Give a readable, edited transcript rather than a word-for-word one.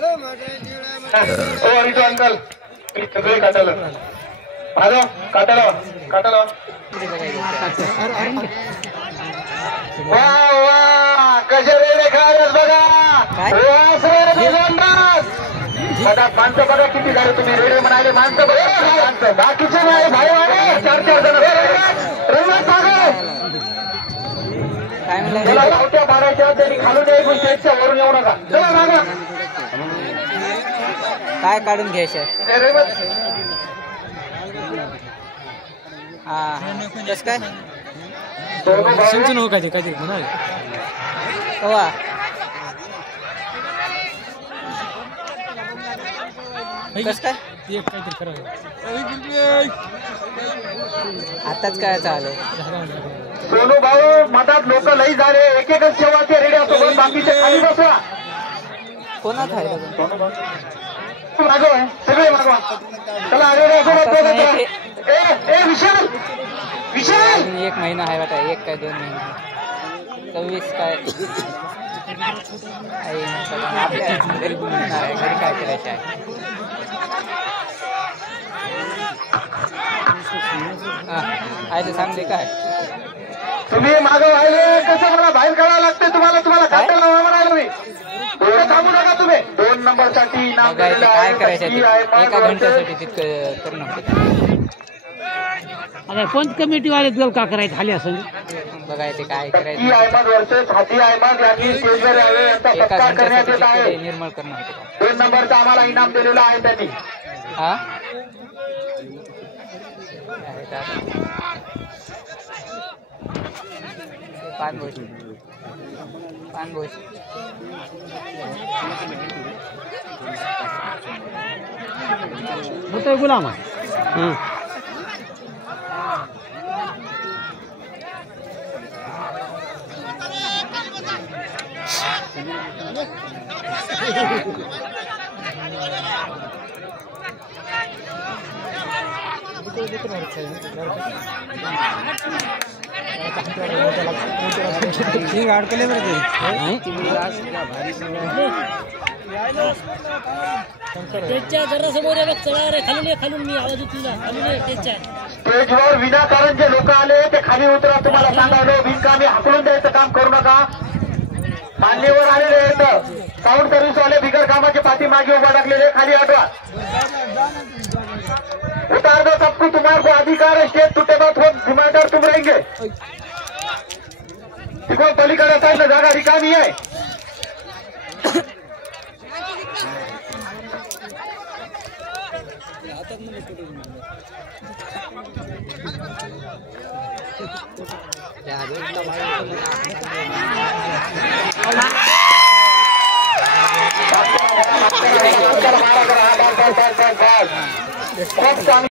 इटू uncle सगळे काटाला माझं काटाला वा वा कसे रे खायलाच बघा माणसं बघा किती झाले तुम्ही रेडे म्हणाले माणसं बघा बाकीचे भाई वाले 4-4 जण त्याला लावट्या मारायच्या त्यांनी खालून येऊन स्टेजच्या वरून येऊ नका चला मागा काय काढून घ्यायचं कस काय समजून हो काय ते म्हणाल कस काय काहीतरी करावं आताच काय चालू सोनू भाऊ मधात लोक लई झाले एक-एकच सेवाचे रेड्या सोबत बाकीचे खाली बसवा कोणाच आहे मागवा सगळे मागवा चला रेड्या सोबत विशाल विशाल 1 महिना आहे वाटा 1 काय 2 महिने 26 काय आपल्या घरी काय करायचं आहे आहे ते सांग दे काय तुम्ही मागं राहिले कसं मला बाहेर काढावं लागते तुम्हाला काटायला म्हणायला मी थांबू नका तुम्ही 2 नंबरसाठी नाव काय करायचं 1 घंट्यासाठी तितकं करणं आता पंच कमिटी वाले तुला का करायचं खाली असं बघायचे काय करायचं अहमद वर्सेस हाजी अहमद यांनी स्टेजवर यावे यांचा सत्कार करण्यात येत आहे निर्मळ करणं होते 2 नंबरचा आम्हाला इनाम दिलेला आहे त्यांनी हा पान बोल होतोय गुलाम अडकले बरं त्याच्या जरा समोर चढा रे खालून मी आवाज तुला खालून त्याच्या स्टेजवर विनाकारण जे लोक आले ते खाली उतरा तुम्हाला सांगायलो बिनकामी हाकलून द्यायचं काम करू नका मान्यवर आलेले आहेत साऊंड सर्व्हिस वाले बिगर कामाचे पाठीमागे उभा टाकलेले खाली हटवा उतार दो सबको तुम्हारे को अधिकार है स्टेज टूटे बाद जिम्मेदार तुम रहेंगे देखो पलीकडे साईडला जागा रिकामी आहे